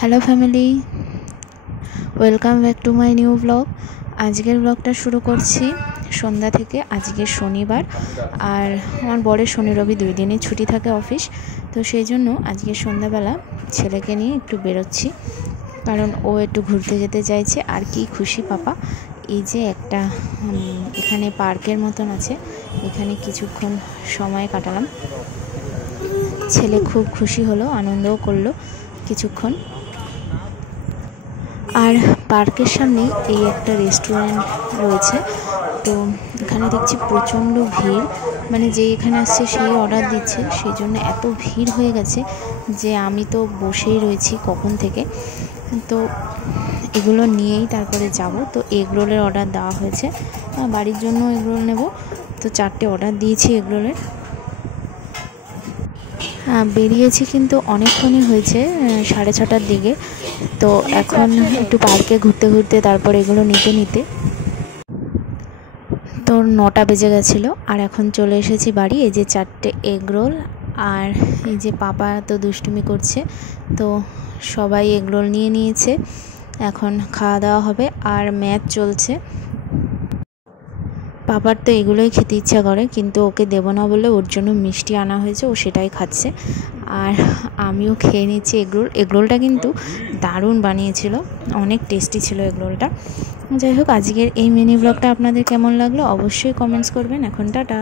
Hello family, welcome back to my new blog. আজকের ব্লগটা শুরু করছি সন্ধ্যা থেকে। আজকে শনিবার, আর আমার বরের শনি রবি 2 দিনই ছুটি থাকে অফিস, তো সেই জন্য আজকে সন্ধ্যাবেলা ছেলেকে নিয়ে একটু বেরোচ্ছি, কারণ ও একটু ঘুরতে যেতে চাইছে। আর কি খুশি পাপা, এই যে একটা এখানে পার্কের মতন আছে, এখানে কিছুক্ষণ সময় কাটালাম। ছেলে খুব খুশি হলো, আনন্দও করলো কিছুক্ষণ। আর পার্কের সামনেই এই একটা রেস্টুরেন্ট রয়েছে, তো এখানে দেখছি প্রচণ্ড ভিড়, মানে যে এখানে আসছে সেই অর্ডার দিচ্ছে, সেই জন্য এত ভিড় হয়ে গেছে যে আমি তো বসেই রয়েছি কখন থেকে। তো এগুলো নিয়েই তারপরে যাব। তো এগ রোলের অর্ডার দেওয়া হয়েছে, বাড়ির জন্য এগ রোল নেব, তো 4টে অর্ডার দিয়েছি এগ রোলের। বেরিয়েছি কিন্তু অনেকক্ষণই হয়েছে, 6:30টার দিকে। তো এখন একটু পার্কে ঘুরতে ঘুরতে তারপর এগুলো নিতে নিতে তো 9টা বেজে গেছিলো। আর এখন চলে এসেছি বাড়ি। এই যে 4টে এগ রোল, আর এই যে পাপা তো দুষ্টুমি করছে, তো সবাই এগ রোল নিয়ে নিয়েছে, এখন খাওয়া দাওয়া হবে। আর ম্যাচ চলছে, পাপার তো এগুলোই খেতে ইচ্ছা করে, কিন্তু ওকে দেবো না বলে ওর জন্য মিষ্টি আনা হয়েছে, ও সেটাই খাচ্ছে। আর আমিও খেয়ে নিচ্ছি এগ রোলটা কিন্তু দারুণ বানিয়েছিল, অনেক টেস্টি ছিল এগ রোলটা। যাই হোক, আজকের এই মিনি ব্লগটা আপনাদের কেমন লাগলো অবশ্যই কমেন্টস করবেন। এখন টাটা।